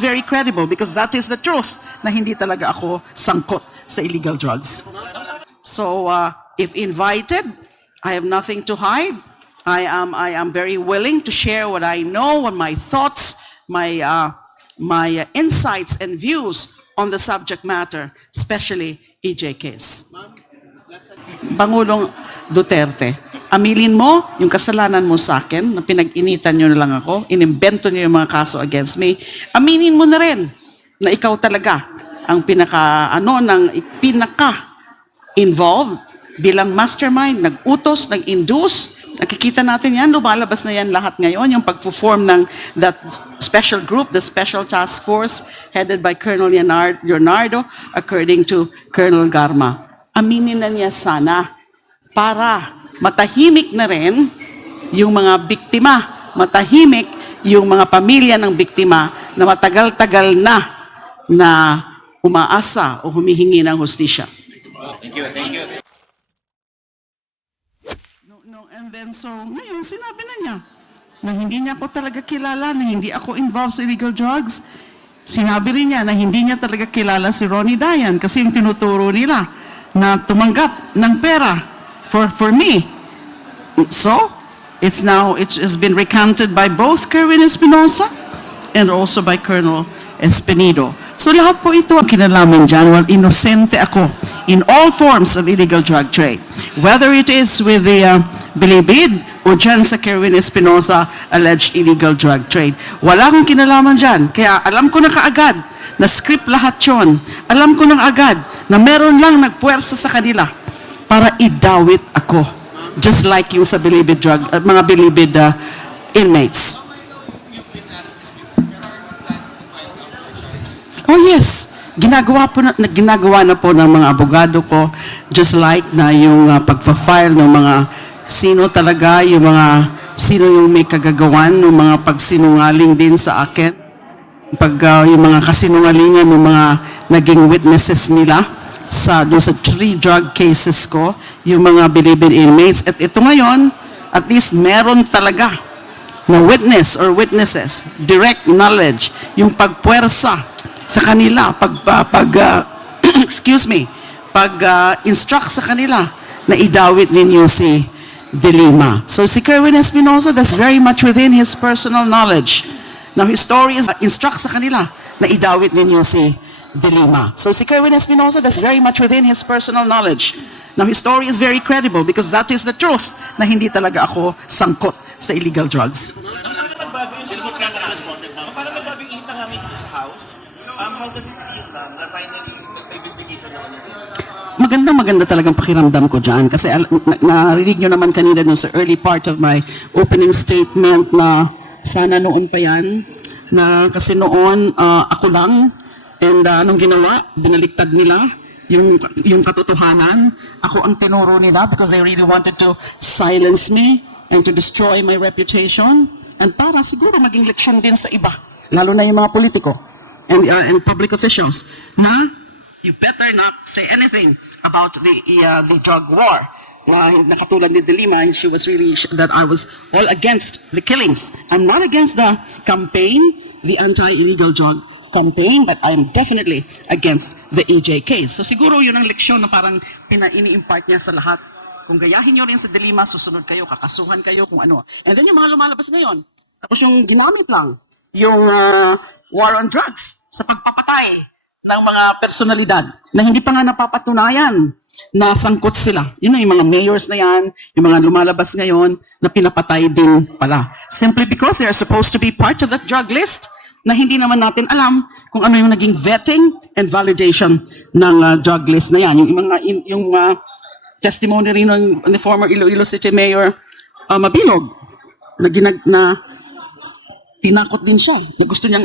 very credible because that is the truth na hindi talaga ako sangkot sa illegal drugs. So if invited, I have nothing to hide. I am very willing to share what I know, what my thoughts, my insights and views on the subject matter, especially EJ case. Pangulong Duterte, aminin mo yung kasalanan mo sa akin na pinag-initan nyo na lang ako, inimbento nyo yung mga kaso against me. Aminin mo na rin na ikaw talaga ang pinaka-involved bilang mastermind, nag-utos, nag-induce. Nakikita natin yan, lumalabas na yan lahat ngayon, yung pag-form ng that special group, the special task force headed by Colonel Leonardo, according to Colonel Garma. Aminin na niya sana para matahimik na rin yung mga biktima, matahimik yung mga pamilya ng biktima na matagal-tagal na umaasa o humihingi ng hustisya. Thank you, thank you. And then so, ngayon sinabi na niya na hindi niya ako talaga kilala, na hindi ako involved sa illegal drugs. Sinabi rin niya na hindi niya talaga kilala si Ronnie Dayan kasi yung tinuturo nila na tumanggap ng pera for me. So, it has been recanted by both Kerwin Espinosa and also by Colonel Espinido. So lahat po ito ang kinalaman dyan, while inosente ako in all forms of illegal drug trade. Whether it is with the Bilibid o dyan sa Kerwin Espinosa alleged illegal drug trade. Wala akong kinalaman dyan. Kaya alam ko na kaagad na script lahat yun. Alam ko na agad na meron lang nagpuwersa sa kanila para idawit ako. Just like yung sa Bilibid mga Bilibid inmates. Oh yes, ginagawa na po ng mga abogado ko, just like na yung pagpa-file ng mga sino talaga, sino yung may kagagawan ng mga pagsinungaling din sa akin. Yung mga kasinungalingan ng mga naging witnesses nila doon sa 3 drug cases ko, yung mga Bilibid inmates. At ito ngayon, at least meron talaga na witness or witnesses, direct knowledge, yung pagpuwersa sa kanila, instruct sa kanila na idawit ninyo si Delima. So si Kerwin Espinosa, that's very much within his personal knowledge. Now his story is instruct sa kanila na idawit ninyo si Delima. So si Kerwin Espinosa, that's very much within his personal knowledge. Now his story is very credible because that is the truth na hindi talaga ako sangkot sa illegal drugs. Parang nagbago yung init ng hangin dito sa house. How does it feel na finally nag-vindication naman? Maganda talagang pakiramdam ko dyan. Kasi narinig nyo naman kanina dun sa early part of my opening statement na sana noon pa yan. Na kasi noon ako lang. And anong ginawa? Binaliktad nila yung katotohanan. Ako ang tinuro nila because they really wanted to silence me and to destroy my reputation. And para siguro maging leksyon din sa iba. Lalo na yung mga politiko and public officials na you better not say anything about the drug war. Nakatulad ni Delima, she was really that I was all against the killings. I'm not against the campaign, the anti-illegal drug campaign, but I'm definitely against the EJ case. So siguro yun ang leksyon na parang ini-impart niya sa lahat. Kung gayahin nyo rin sa Delima, susunod kayo, kakasuhan kayo, kung ano. And then yung mga lumalabas ngayon, tapos yung ginamit lang, yung war on drugs sa pagpapatay ng mga personalidad na hindi pa nga napapatunayan na sangkot sila. Yun na yung mga mayors na yan, yung mga lumalabas ngayon na pinapatay din pala. Simply because they are supposed to be part of that drug list na hindi naman natin alam kung ano yung naging vetting and validation ng drug list na yan. Yung testimony rin ng former Iloilo City Mayor Mabilog na tinakot din siya na gusto niyang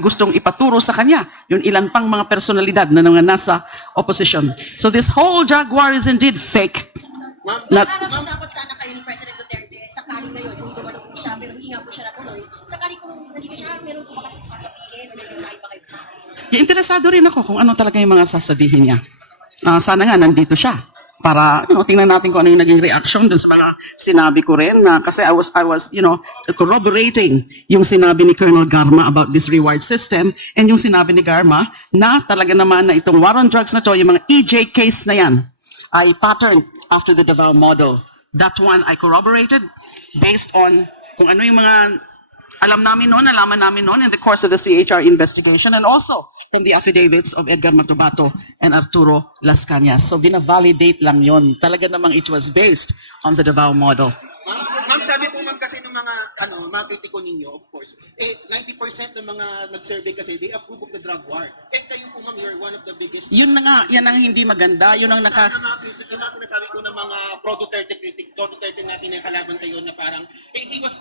gustong ipaturo sa kanya yung ilan pang mga personalidad na nasa opposition. So this whole drug war is indeed fake. Harap dapat sana kayo ni President Duterte sakali ngayon kung dumalo po siya pero hindi nga po siya natuloy. Sakali kung nandito siya, meron po ba kasi sasabihin o may mensahe pa kayo sa akin? Interesado rin ako kung ano talaga yung mga sasabihin niya. Sana nga nandito siya para tingnan natin kung ano yung naging reaction dun sa mga sinabi ko rin na kasi I was corroborating yung sinabi ni Colonel Garma about this reward system and yung sinabi ni Garma na talaga naman na itong war on drugs na to, yung mga EJ case na yan ay patterned after the Davao model. That one I corroborated based on kung ano yung mga alam namin noon, nalaman namin noon in the course of the CHR investigation and also from the affidavits of Edgar Matubato and Arturo Las Cañas. So bina-validate lang yon. Talaga namang it was based on the Davao model. Ma'am, sabi po ma'am kasi ng mga mga kritiko ninyo, of course, 90% ng mga nag-survey kasi they approve of the drug war. Kayo po ma'am, you're one of the biggest. Yun na nga, yan ang hindi maganda, yun ang Yung mga sinasabi ko ng mga pro-Duterte critic, pro-Duterte natin na kalaban kayo na parang, he was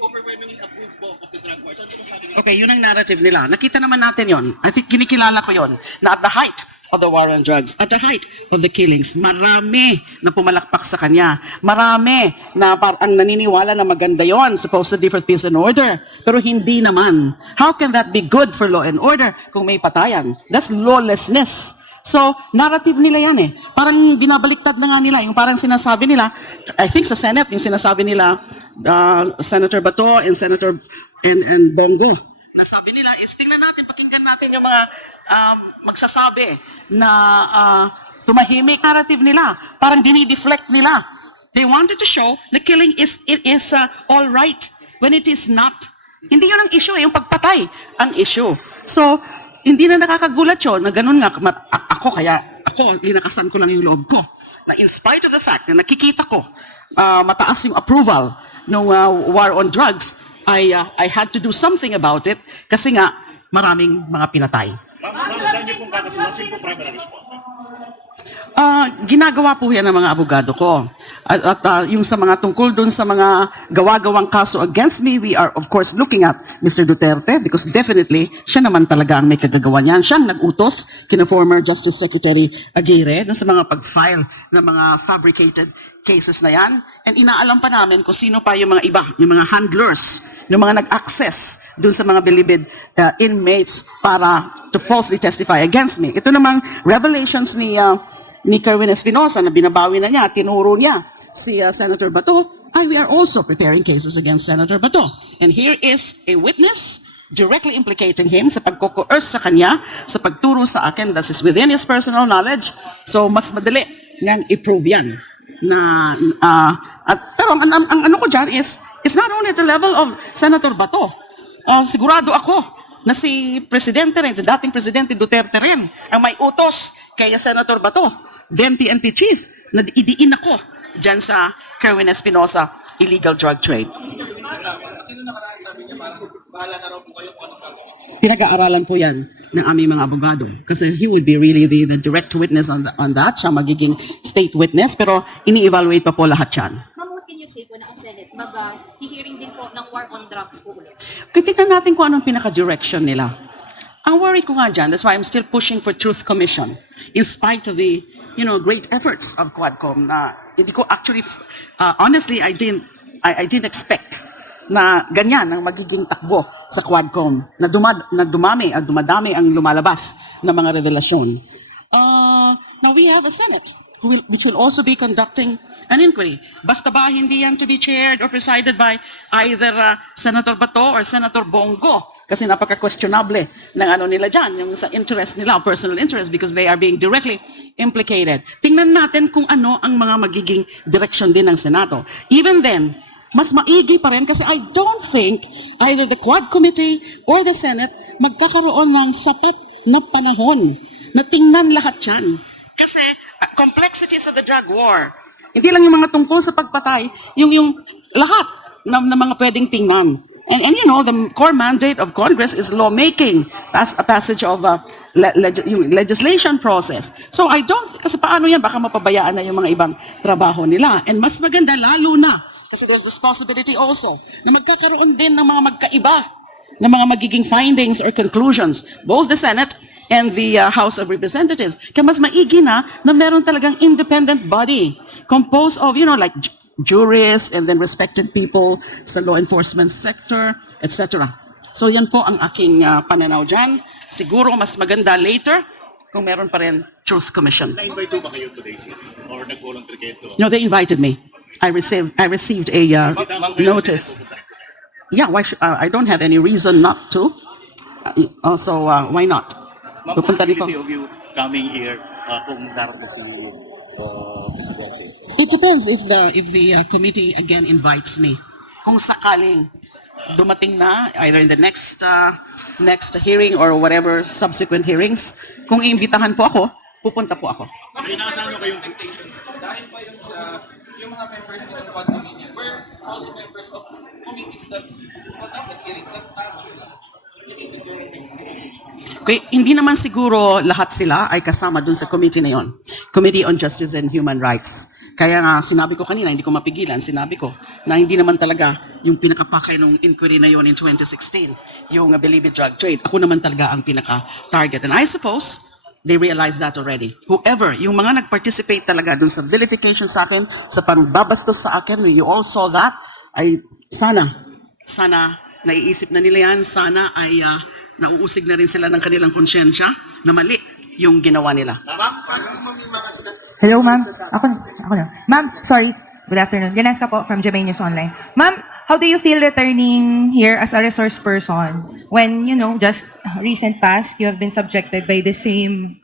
overwhelmingly approved po of the drug war. So ano po masabi niyo? Okay, yun ang narrative nila. Nakita naman natin yon. I think kinikilala ko yon na at the height of the war on drugs, at the height of the killings, marami na pumalakpak sa kanya. Marami na ang naniniwala na maganda yon, supposedly for peace and order. Pero hindi naman. How can that be good for law and order kung may patayan? That's lawlessness. So, narrative nila yan eh. Parang binabaliktad na nga nila. Yung parang sinasabi nila, I think sa Senate, yung sinasabi nila, Senator Bato and Senator and Bongo, nasabi nila is, tingnan natin, pakinggan natin yung mga magsasabi na tumahimik. Narrative nila, parang dinideflect nila. They wanted to show the killing is all right when it is not. Hindi yun ang issue, yung pagpatay ang issue. So, hindi na nakakagulat yun na ganun nga, ako linakasan ko lang yung loob ko. Na in spite of the fact na nakikita ko mataas yung approval ng war on drugs, I had to do something about it kasi nga maraming mga pinatay. Saan niyo pong kakasumasin po primary response? Ginagawa po yan ng mga abogado ko. At yung sa mga tungkol dun sa mga gawa-gawang kaso against me, we are of course looking at Mr. Duterte because definitely siya naman talaga ang may kagagawa niyan. Siyang nag-utos kina former Justice Secretary Aguirre dun sa mga pag-file ng mga fabricated cases na yan. And inaalam pa namin kung sino pa yung mga iba, yung mga handlers, yung mga nag-access dun sa mga bilibid inmates para to falsely testify against me. Ito namang revelations ni Kerwin Espinosa na binabawi na niya, tinuro niya si Senator Bato, we are also preparing cases against Senator Bato. And here is a witness directly implicating him sa pagko-coerce sa kanya, sa pagturo sa akin, that is within his personal knowledge. So, mas madali ngang i-prove yan. Pero ang ano ko dyan is, it's not only at the level of Senator Bato. Sigurado ako na si Presidente rin, si dating Presidente Duterte rin, ang may utos kay Senator Bato, then PNP Chief, na idiin ako dyan sa Kerwin Espinosa illegal drug trade. Sino nakarasabi niya parang bahala na raw po kayo kung anong gagawin? Pinag-aaralan po yan ng aming mga abogado. Kasi he would be really the direct witness on that. Siya magiging state witness, pero ini-evaluate pa po lahat yan. Ma'am, what can you say po na ang Senate hihearing din po ng war on drugs po ulit? Tignan natin kung anong pinaka-direction nila. Ang worry ko nga dyan, that's why I'm still pushing for Truth Commission. In spite of the great efforts of Quadcom na hindi ko actually, honestly, I didn't expect na ganyan ang magiging takbo sa Quadcom, na dumadami ang lumalabas na mga revelasyon. Now we have a Senate which will also be conducting an inquiry. Basta ba hindi yan to be chaired or presided by either Senator Bato or Senator Bongo? Kasi napaka-questionable ng nila dyan, yung sa interest nila, personal interest, because they are being directly implicated. Tingnan natin kung ano ang mga magiging direction din ng Senado. Even then, mas maigi pa rin kasi I don't think either the Quad Committee or the Senate magkakaroon ng sapat na panahon na tingnan lahat yan. Kasi complexities of the drug war, hindi lang yung mga tungkol sa pagpatay, yung lahat na mga pwedeng tingnan. And the core mandate of Congress is lawmaking. That's a passage of legislation process. So I don't, kasi paano yan, baka mapabayaan na yung mga ibang trabaho nila. And mas maganda, lalo na, kasi there's this possibility also, na magkakaroon din ng mga magkaiba, ng mga magiging findings or conclusions, both the Senate and the House of Representatives. Kaya mas maigi na meron talagang independent body composed of, like jurists and then respected people sa law enforcement sector, etc. So yan po ang aking pananaw dyan. Siguro mas maganda later kung meron pa rin Truth Commission. Na-invite ba kayo today, sir? Or nag-volunteer kayo to? No, they invited me. I received a notice. Yeah, I don't have any reason not to. So why not? Ma'am, Pupunta din po. possibility of you coming here kung darating si Presidente? It depends if the committee again invites me. Kung sakaling dumating na either in the next hearing or whatever subsequent hearings, kung iimbitahan po ako, pupunta po ako. May inaasahan nyo kayong Expectations dahil pa yun sa yung mga members nila ng condominium were also members of committees that conducted hearings that actually Okay, hindi naman siguro lahat sila ay kasama dun sa committee na yon. Committee on Justice and Human Rights. Kaya nga sinabi ko kanina, hindi ko mapigilan, sinabi ko na hindi naman talaga yung pinakapakay ng inquiry na yon in 2016, yung believed drug trade. Ako naman talaga ang pinaka-target. And I suppose they realize that already. Whoever, yung mga nag-participate talaga dun sa vilification sa akin, sa pangbabastos sa akin, you all saw that, ay sana naiisip na nila yan, sana ay nauusig na rin sila ng kanilang konsyensya na mali yung ginawa nila. Ma'am, paano ma'am yung mga sila? Hello, ma'am. Ako na. Ma'am, sorry. Good afternoon. Janeska po from Jamaica News Online. Ma'am, how do you feel returning here as a resource person when, just recent past, you have been subjected by the same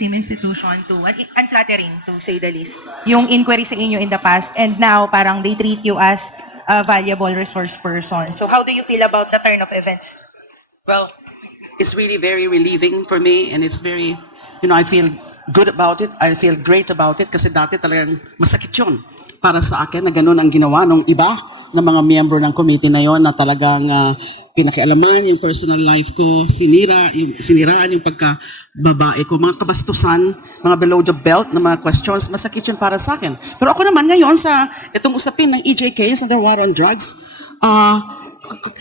institution to unflattering, to say the least, yung inquiry sa inyo in the past, and now parang they treat you as a valuable resource person. So how do you feel about the turn of events? Well, it's really very relieving for me and it's very, I feel good about it. I feel great about it kasi dati talagang masakit yun para sa akin na ganun ang ginawa ng iba na mga miyembro ng committee na yon na talagang pinakialaman yung personal life ko, siniraan yung pagkababae ko, mga kabastusan, mga below the belt na mga questions, masakit yun para sa akin. Pero ako naman ngayon sa itong usapin ng EJ case, under war on drugs,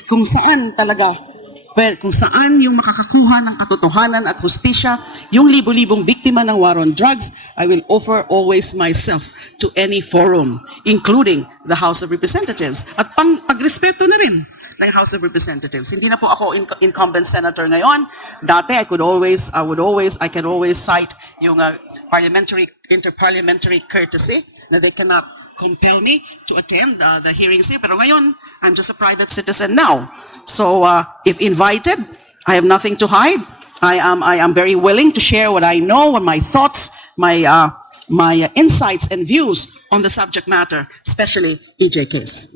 kung saan talaga, kung saan yung makakakuha ng katotohanan at hustisya, yung libo-libong biktima ng war on drugs, I will offer always myself to any forum, including the House of Representatives. At pagrespeto na rin ng House of Representatives. Hindi na po ako incumbent senator ngayon. Dati, I can always cite yung interparliamentary courtesy na they cannot compel me to attend the hearings here. Pero ngayon, I'm just a private citizen now. So if invited, I have nothing to hide. I am very willing to share what I know, and my thoughts, my insights and views on the subject matter, especially EJ case.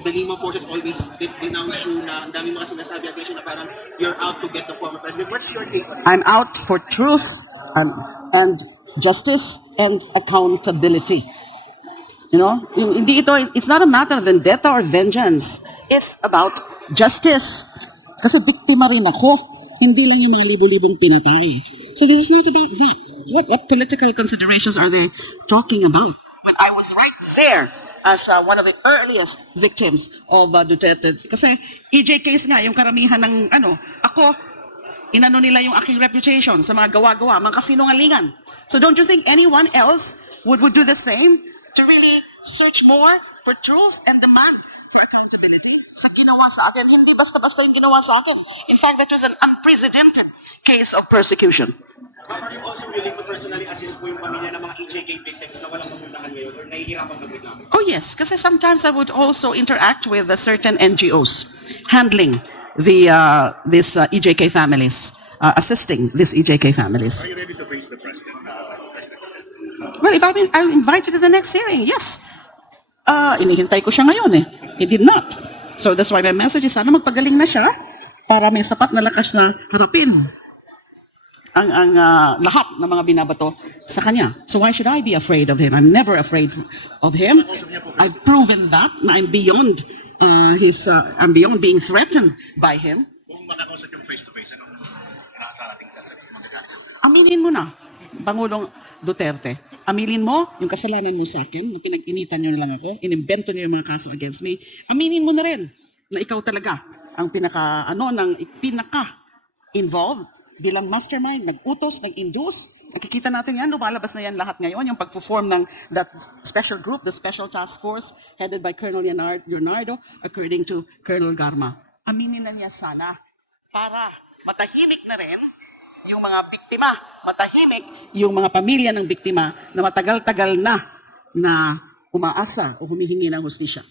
The Lima forces always denounce you na ang dami mga sinasabi against you na parang you're out to get the former president. What's your take on it? I'm out for truth and justice and accountability. Hindi ito, it's not a matter of vendetta or vengeance. It's about justice. Kasi biktima rin ako. Hindi lang yung mga libo-libong pinatay. So this is need to be what political considerations are they talking about? When I was right there as one of the earliest victims of Duterte. Kasi EJ case nga, yung karamihan ng ako, inano nila yung aking reputation sa mga gawa-gawa, mga kasinungalingan. So don't you think anyone else would do the same to really search more for truth and demand for accountability sa ginawa sa akin? Hindi basta-basta yung ginawa sa akin. In fact, that was an unprecedented case of persecution. Ma'am, are you also willing to personally assist po yung pamilya ng mga EJK victims na walang mapuntahan ngayon or nahihirapan magreklamo? Oh yes, kasi sometimes I would also interact with certain NGOs handling these EJK families, assisting these EJK families. Are you ready to face the president? Well, if I'm invited to the next hearing, yes. Inihintay ko siya ngayon eh. He did not. So that's why my message is sana magpagaling na siya para may sapat na lakas na harapin ang lahat ng mga binabato sa kanya. So why should I be afraid of him? I'm never afraid of him. I've proven that na I'm beyond I'm beyond being threatened by him. Kung makakausap yung face-to-face, anong inaasahan natin sasabihin magagalit sa Aminin mo na, Pangulong Duterte. Aminin mo yung kasalanan mo sa akin, na pinag-initan niyo na lang ako, inimbento niyo yung mga kaso against me. Aminin mo na rin na ikaw talaga ang pinaka-involved bilang mastermind, nag-utos, nag-induce. Nakikita natin yan, lumalabas na yan lahat ngayon, yung pag-form ng that special group, the special task force, headed by Colonel Leonardo, according to Colonel Garma. Aminin na niya sana para matahimik na rin yung mga biktima, matahimik yung mga pamilya ng biktima na matagal-tagal na umaasa o humihingi ng hustisya.